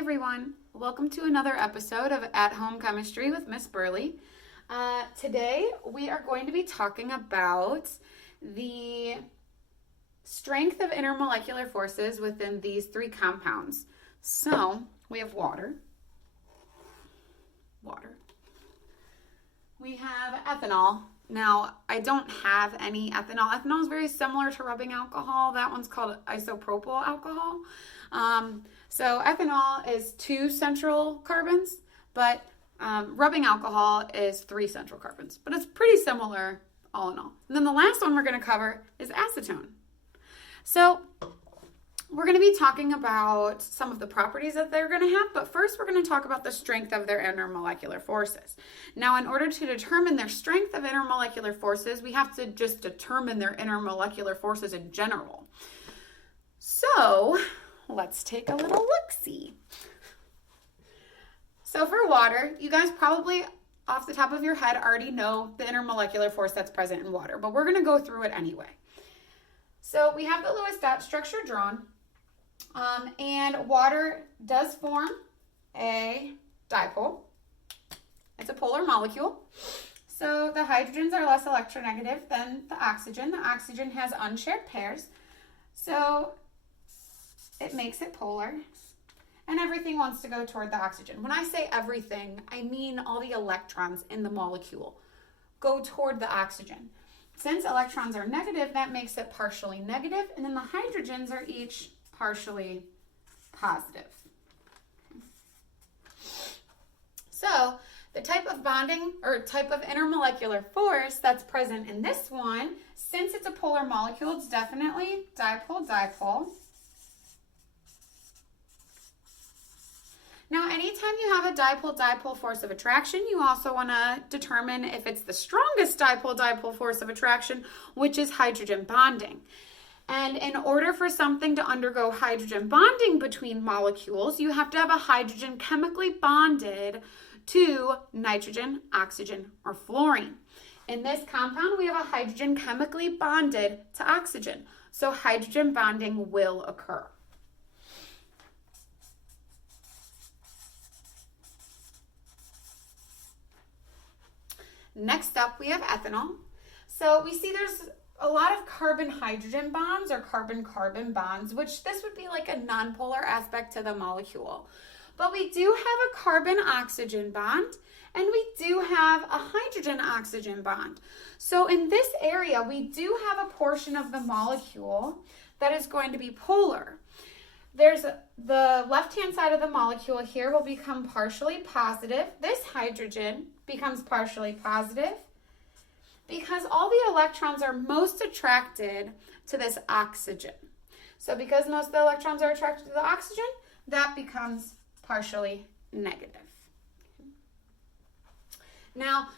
everyone, welcome to another episode of At Home Chemistry with Miss Burley. Today we are going to be talking about the strength of intermolecular forces within these three compounds. So we have water. We have ethanol. Now, I don't have any ethanol. Ethanol is very similar to rubbing alcohol. That one's called isopropyl alcohol. So ethanol is 2 central carbons, but rubbing alcohol is 3 central carbons. But it's pretty similar all in all. And then the last one we're going to cover is acetone. So we're going to be talking about some of the properties that they're going to have, but first we're going to talk about the strength of their intermolecular forces. Now, in order to determine their strength of intermolecular forces, we have to just determine their intermolecular forces in general. So let's take a little look-see. So for water, you guys probably off the top of your head already know the intermolecular force that's present in water, but we're going to go through it anyway. So we have the Lewis dot structure drawn, and water does form a dipole. It's a polar molecule. So the hydrogens are less electronegative than the oxygen. The oxygen has unshared pairs. So it makes it polar, and everything wants to go toward the oxygen. When I say everything, I mean all the electrons in the molecule go toward the oxygen. Since electrons are negative, that makes it partially negative, and then the hydrogens are each partially positive. So the type of bonding or type of intermolecular force that's present in this one, since it's a polar molecule, it's definitely dipole-dipole. Now, anytime you have a dipole-dipole force of attraction, you also want to determine if it's the strongest dipole-dipole force of attraction, which is hydrogen bonding. And in order for something to undergo hydrogen bonding between molecules, you have to have a hydrogen chemically bonded to nitrogen, oxygen, or fluorine. In this compound, we have a hydrogen chemically bonded to oxygen. So hydrogen bonding will occur. Next up, we have ethanol. So we see there's a lot of carbon-hydrogen bonds or carbon-carbon bonds, which this would be like a nonpolar aspect to the molecule. But we do have a carbon-oxygen bond, and we do have a hydrogen-oxygen bond. So in this area, we do have a portion of the molecule that is going to be polar. There's the left-hand side of the molecule here will become partially positive. This hydrogen becomes partially positive because all the electrons are most attracted to this oxygen. So because most of the electrons are attracted to the oxygen, that becomes partially negative. Now,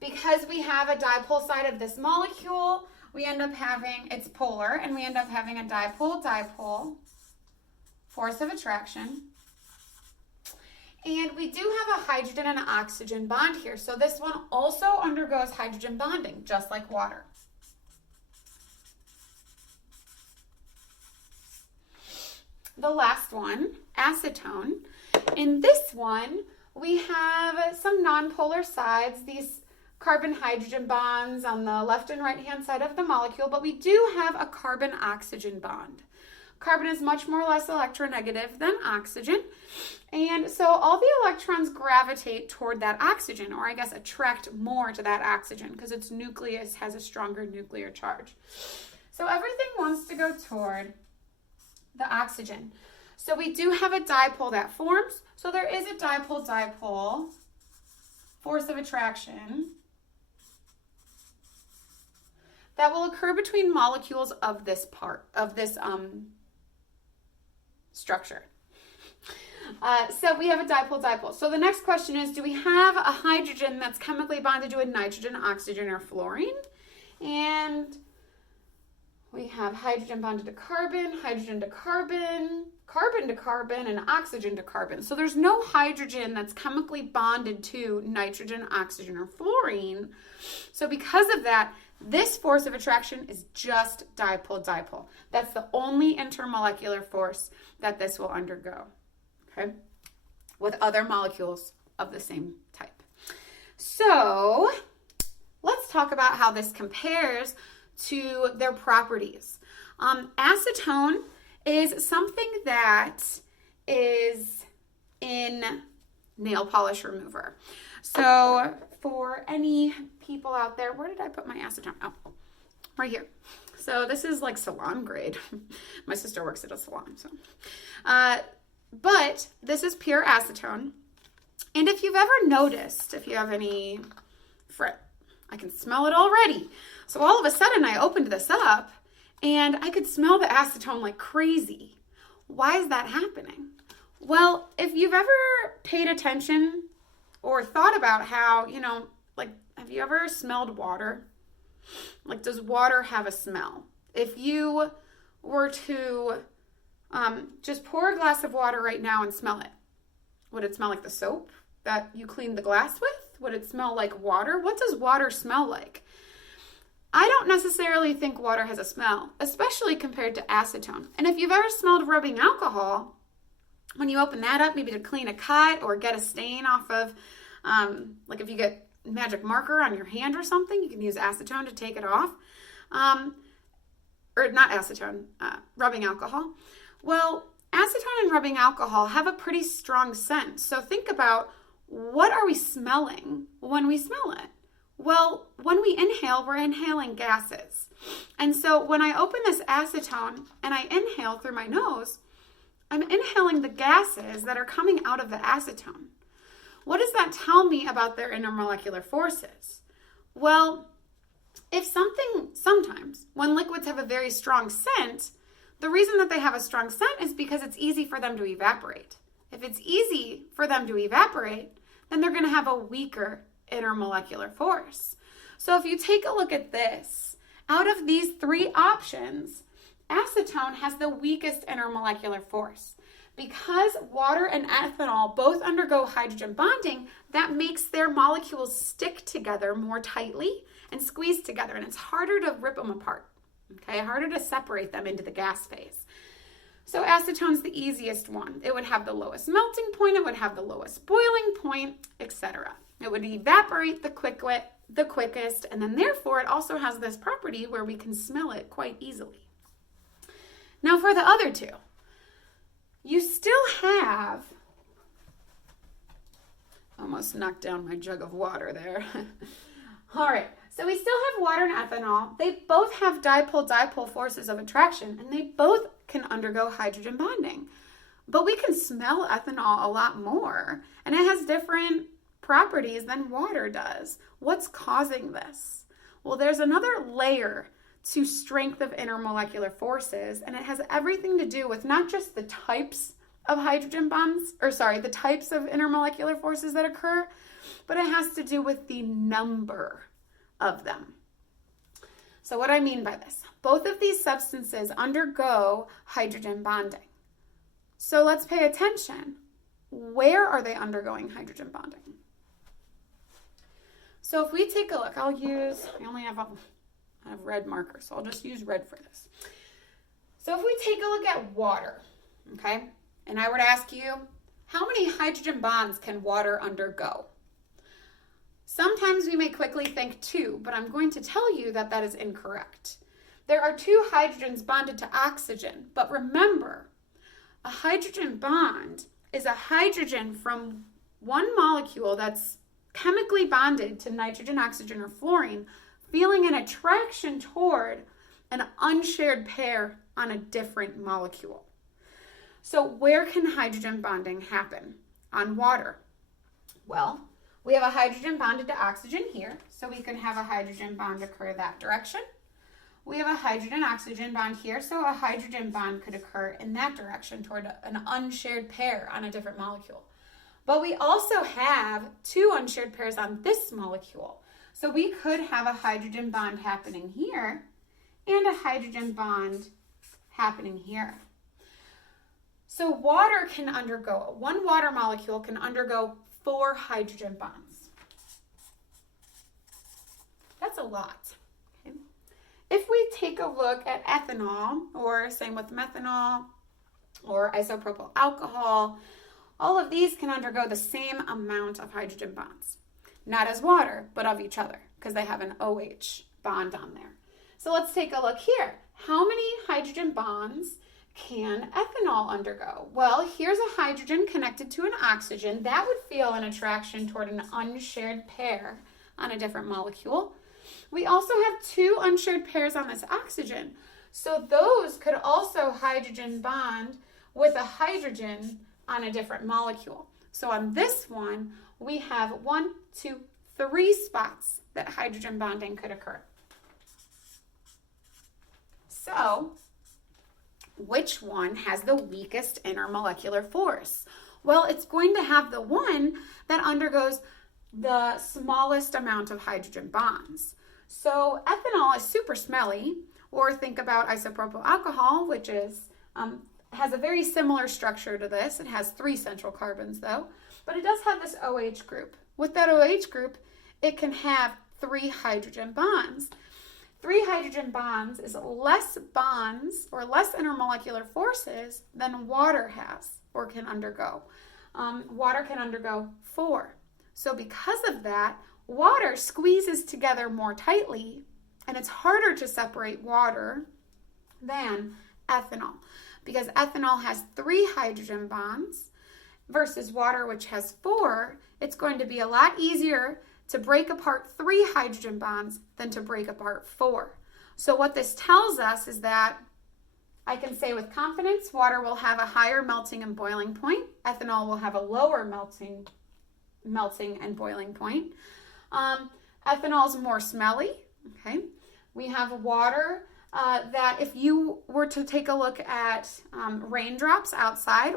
because we have a dipole side of this molecule, we end up having, it's polar, and we end up having a dipole-dipole force of attraction. And we do have a hydrogen and an oxygen bond here. So this one also undergoes hydrogen bonding, just like water. The last one, acetone. In this one, we have some nonpolar sides, these carbon-hydrogen bonds on the left and right-hand side of the molecule, but we do have a carbon-oxygen bond. Carbon is much more or less electronegative than oxygen, and so all the electrons gravitate toward that oxygen, or I guess attract more to that oxygen because its nucleus has a stronger nuclear charge. So everything wants to go toward the oxygen. So we do have a dipole that forms, so there is a dipole-dipole force of attraction that will occur between molecules of this structure. So we have a dipole-dipole. So the next question is, do we have a hydrogen that's chemically bonded to a nitrogen, oxygen, or fluorine? And we have hydrogen bonded to carbon, hydrogen to carbon, carbon to carbon, and oxygen to carbon. So there's no hydrogen that's chemically bonded to nitrogen, oxygen, or fluorine. So because of that, this force of attraction is just dipole-dipole. That's the only intermolecular force that this will undergo. Okay? with other molecules of the same type. So let's talk about how this compares to their properties. Acetone is something that is in nail polish remover. So for any people out there, where did I put my acetone? Oh, right here. So this is like salon grade. My sister works at a salon. So, but this is pure acetone. And if you've ever noticed, if you have any I can smell it already. So all of a sudden I opened this up and I could smell the acetone like crazy. Why is that happening? Well, if you've ever paid attention or thought about how, like, have you ever smelled water? Like, does water have a smell? If you were to just pour a glass of water right now and smell it, would it smell like the soap that you cleaned the glass with? Would it smell like water? What does water smell like? I don't necessarily think water has a smell, especially compared to acetone. And if you've ever smelled rubbing alcohol, when you open that up, maybe to clean a cut or get a stain off of, like if you get magic marker on your hand or something, you can use acetone to take it off. Or not acetone, rubbing alcohol. Well, acetone and rubbing alcohol have a pretty strong scent. So think about, what are we smelling when we smell it? Well, when we inhale, we're inhaling gases. And so when I open this acetone and I inhale through my nose, I'm inhaling the gases that are coming out of the acetone. What does that tell me about their intermolecular forces? Well, sometimes when liquids have a very strong scent, the reason that they have a strong scent is because it's easy for them to evaporate. If it's easy for them to evaporate, then they're going to have a weaker intermolecular force. So if you take a look at this, out of these three options, acetone has the weakest intermolecular force. Because water and ethanol both undergo hydrogen bonding, that makes their molecules stick together more tightly and squeeze together, and it's harder to rip them apart, okay? Harder to separate them into the gas phase. So acetone's the easiest one. It would have the lowest melting point, it would have the lowest boiling point, etc. It would evaporate the quickest, and then therefore it also has this property where we can smell it quite easily. Now for the other two, you still have, almost knocked down my jug of water there. All right, so we still have water and ethanol. They both have dipole-dipole forces of attraction, and they both can undergo hydrogen bonding. But we can smell ethanol a lot more, and it has different properties than water does. What's causing this? Well, there's another layer to strength of intermolecular forces, and it has everything to do with not just the types of hydrogen bonds, the types of intermolecular forces that occur, but it has to do with the number of them. So what I mean by this, both of these substances undergo hydrogen bonding. So let's pay attention. Where are they undergoing hydrogen bonding? So if we take a look, I only have red marker, so I'll just use red for this. So if we take a look at water, okay, and I were to ask you, how many hydrogen bonds can water undergo? Sometimes we may quickly think 2, but I'm going to tell you that that is incorrect. There are 2 hydrogens bonded to oxygen, but remember, a hydrogen bond is a hydrogen from one molecule that's chemically bonded to nitrogen, oxygen, or fluorine, feeling an attraction toward an unshared pair on a different molecule. So where can hydrogen bonding happen? On water. Well, we have a hydrogen bonded to oxygen here, so we can have a hydrogen bond occur that direction. We have a hydrogen-oxygen bond here, so a hydrogen bond could occur in that direction toward an unshared pair on a different molecule. But we also have 2 unshared pairs on this molecule. So we could have a hydrogen bond happening here and a hydrogen bond happening here. So one water molecule can undergo 4 hydrogen bonds. That's a lot. Okay. If we take a look at ethanol, or same with methanol, or isopropyl alcohol, All of these can undergo the same amount of hydrogen bonds. Not as water, but of each other, because they have an OH bond on there. So let's take a look here. How many hydrogen bonds can ethanol undergo? Well, here's a hydrogen connected to an oxygen. That would feel an attraction toward an unshared pair on a different molecule. We also have 2 unshared pairs on this oxygen. So those could also hydrogen bond with a hydrogen on a different molecule. So on this one, we have 1, 2, 3 spots that hydrogen bonding could occur. So, which one has the weakest intermolecular force? Well, it's going to have the one that undergoes the smallest amount of hydrogen bonds. So ethanol is super smelly, or think about isopropyl alcohol, which is has a very similar structure to this. It has 3 central carbons though, but it does have this OH group. With that OH group, it can have 3 hydrogen bonds. 3 hydrogen bonds is less bonds or less intermolecular forces than water has or can undergo. Water can undergo 4. So because of that, water squeezes together more tightly, and it's harder to separate water than ethanol, because ethanol has 3 hydrogen bonds versus water, which has 4. It's going to be a lot easier to break apart 3 hydrogen bonds than to break apart 4. So what this tells us is that I can say with confidence, water will have a higher melting and boiling point. Ethanol will have a lower melting and boiling point. Ethanol is more smelly. Okay, we have water that if you were to take a look at raindrops outside,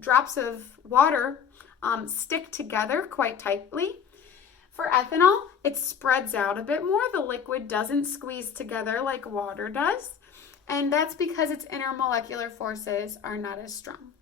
drops of water stick together quite tightly. For ethanol, it spreads out a bit more. The liquid doesn't squeeze together like water does, and that's because its intermolecular forces are not as strong.